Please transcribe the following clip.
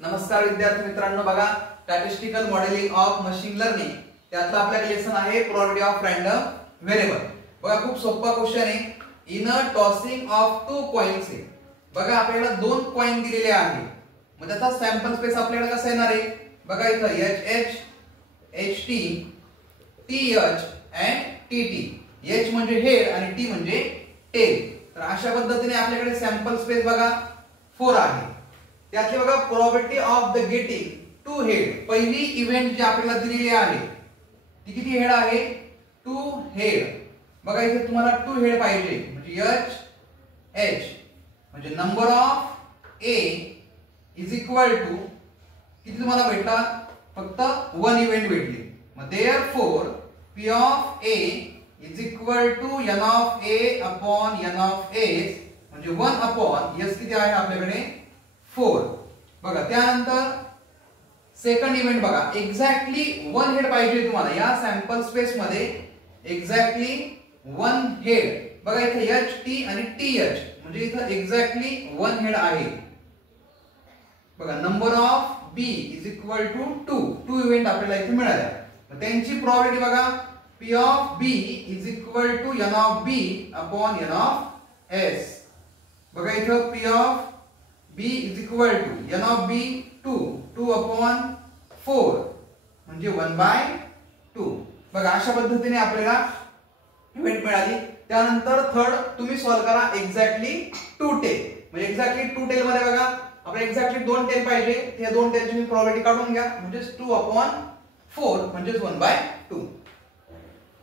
नमस्कार विद्यार्थी मित्रांनो, बघा statistical modelling of machine learning त्यातला आपल्याकडे लेसन आहे प्रोबॅबिलिटी ऑफ रँडम व्हेरिएबल। बघा खूप सोपा क्वेश्चन आहे। In a tossing of 2 coins आहे। बघा आपल्याला 2 कॉइन दिलेले आहे, मग त्याचा सॅम्पल स्पेस आपल्याला कसा येणार आहे? बघा इथं HH HT TH and TT। H म्हणजे हेड आणि T म्हणजे टेल। तर अशा पद्धतीने आपल्याकडे सॅम्पल स्पेस बघा 4 आहे। त्यातले बघा probability of the getting 2 head, पहिली इव्हेंट जी आपल्याला दिलेली आहे ती किती हेड आहे? 2 हेड। बघा इथे तुम्हाला 2 हेड पाहिजे, म्हणजे H म्हणजे number of A is equal to किती तुम्हाला भेटला? फक्त 1 इव्हेंट भेटली। मग therefore P of A is equal to N of A upon N of S, म्हणजे 1 अपॉन S किती आहे आपल्याकडे? 4। बघा त्यानंतर सेकंड इव्हेंट बघा, एक्झॅक्टली 1 हेड पाहिजे तुम्हाला या सॅम्पल स्पेस मध्ये, एक्झॅक्टली 1 हेड। बघा इथे HT आणि TH म्हणजे इथे एक्झॅक्टली 1 हेड आहे। बघा number of B is equal to 2 event आपल्याला इथे मिळाल्या। मग त्यांची प्रोबॅबिलिटी बघा, P of B is equal to N of B upon N of S। बघा इथे P of B is equal to N of B 2 upon 4 म्हणजे 1/2। बघा अशा पद्धतीने आपल्याला इव्हेंट मिळाली। त्यानंतर थर्ड तुम्ही सॉल्व करा एक्झॅक्टली 2 टेल, म्हणजे एक्झॅक्टली 2 टेल मध्ये बघा आपल्याला एक्झॅक्टली 2 टेल पाहिजे। त्या 2 टेलची प्रोबॅबिलिटी काढून घ्या, म्हणजे 2 upon 4 म्हणजे 1/2।